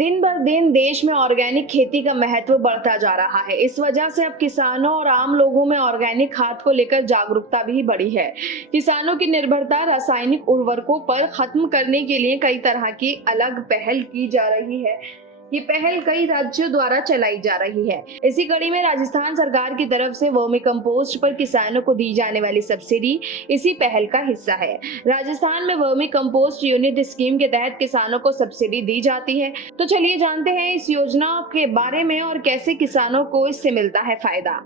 दिन ब दिन देश में ऑर्गेनिक खेती का महत्व बढ़ता जा रहा है। इस वजह से अब किसानों और आम लोगों में ऑर्गेनिक खाद को लेकर जागरूकता भी बढ़ी है। किसानों की निर्भरता रासायनिक उर्वरकों पर खत्म करने के लिए कई तरह की अलग पहल की जा रही है। ये पहल कई राज्यों द्वारा चलाई जा रही है। इसी कड़ी में राजस्थान सरकार की तरफ से वर्मी कंपोस्ट पर किसानों को दी जाने वाली सब्सिडी इसी पहल का हिस्सा है। राजस्थान में वर्मी कंपोस्ट यूनिट स्कीम के तहत किसानों को सब्सिडी दी जाती है। तो चलिए जानते हैं इस योजना के बारे में और कैसे किसानों को इससे मिलता है फायदा।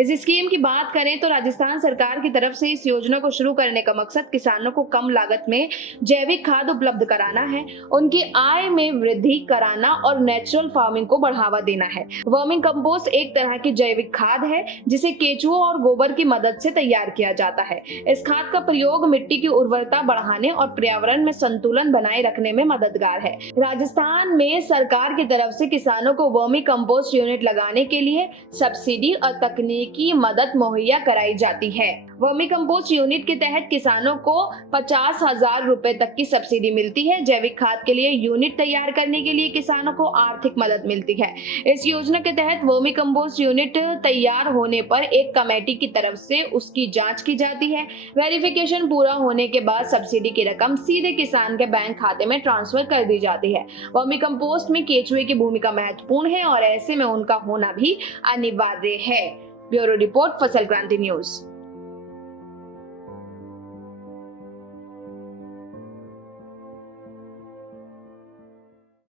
इस स्कीम की बात करें तो राजस्थान सरकार की तरफ से इस योजना को शुरू करने का मकसद किसानों को कम लागत में जैविक खाद उपलब्ध कराना है, उनकी आय में वृद्धि कराना और नेचुरल फार्मिंग को बढ़ावा देना है। वर्मिंग कंपोस्ट एक तरह की जैविक खाद है जिसे केचुओं और गोबर की मदद से तैयार किया जाता है। इस खाद का प्रयोग मिट्टी की उर्वरता बढ़ाने और पर्यावरण में संतुलन बनाए रखने में मददगार है। राजस्थान में सरकार की तरफ से किसानों को वर्मी कंपोस्ट यूनिट लगाने के लिए सब्सिडी और तकनीकी मदद मुहैया कराई जाती है। वर्मी कंपोस्ट यूनिट के तहत किसानों को 50,000 रुपए तक की सब्सिडी मिलती है। जैविक खाद के लिए यूनिट तैयार करने के लिए किसानों को आर्थिक मदद मिलती है। इस योजना के तहत वर्मी कंपोस्ट यूनिट तैयार होने पर एक कमेटी की तरफ से उसकी जांच की जाती है। वेरिफिकेशन पूरा होने के बाद सब्सिडी की रकम सीधे किसान के बैंक खाते में ट्रांसफर कर दी जाती है। वर्मी कंपोस्ट में केचुए की भूमिका महत्वपूर्ण है और ऐसे में उनका होना भी अनिवार्य है। ब्यूरो रिपोर्ट, फसल क्रांति न्यूज।